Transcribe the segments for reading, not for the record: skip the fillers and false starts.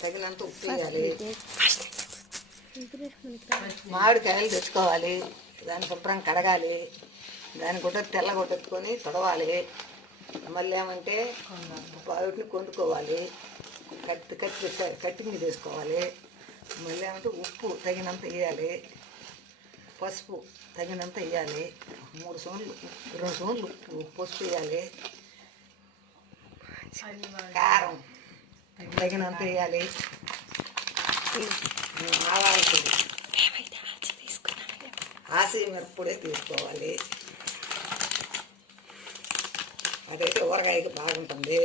తగినంత ఉప్పు వేయాలి. మామిడికాయలు తెచ్చుకోవాలి, దాన్ని శుభ్రం కడగాలి, దాన్ని గుడ్డ తెల్ల గుడ్డెత్తుకొని తొడవాలి. మళ్ళీ ఏమంటే వాటిని కొందుకోవాలి, కట్టి మీద వేసుకోవాలి. మళ్ళీ ఏమంటే ఉప్పు తగినంత వేయాలి, పసుపు తగినంత వేయాలి, 2 స్పూన్లు ఉప్పు పసుపు వేయాలి, కారం తగినంత వేయాలి, ఆవాల పొడి మిరప్పొడి తీసుకోవాలి. అదైతే ఊరగాయకి బాగుంటుంది.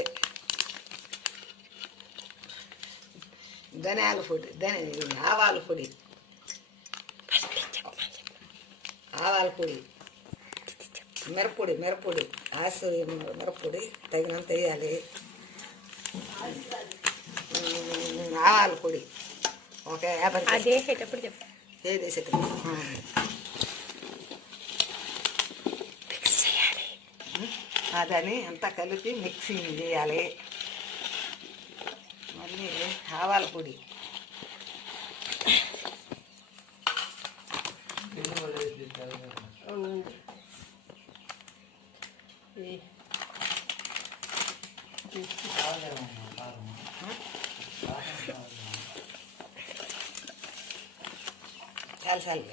ధనియాల పొడి ఆవాల పొడి మిరప్పొడి మిరప్పొడి తగినంత వేయాలి. ఆవాల పొడి ఒక 50 అదని అంతా కలిపి మిక్సింగ్ చేయాలి. మళ్ళీ ఆవాల పొడి చాలాసార్లు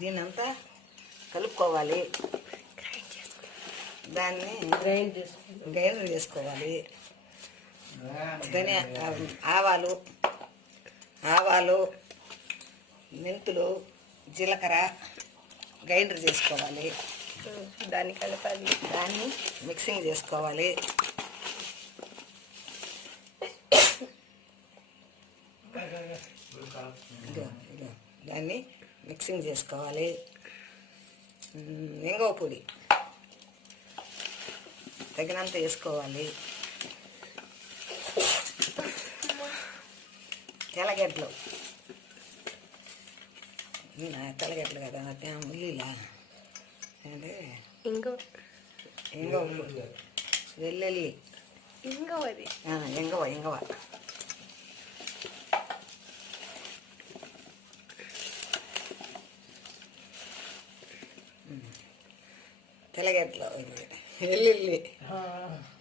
దీన్నంతా కలుపుకోవాలి, దాన్ని గ్రైండర్ చేసుకోవాలి. ఆవాలు మెంతులు జీలకర్ర గ్రైండర్ చేసుకోవాలి, దాన్ని కలపాలి, దాన్ని మిక్సింగ్ చేసుకోవాలి. దాన్ని మిక్సింగ్ చేసుకోవాలి. ఇంగువ పొడి తగినంత వేసుకోవాలి. తెల్లగడ్డలు కదా ఉల్లిలా అంటే ఇంగువ వెల్లుల్లి ఇంగువ తెల్లగడ్డలు వెల్లుల్లి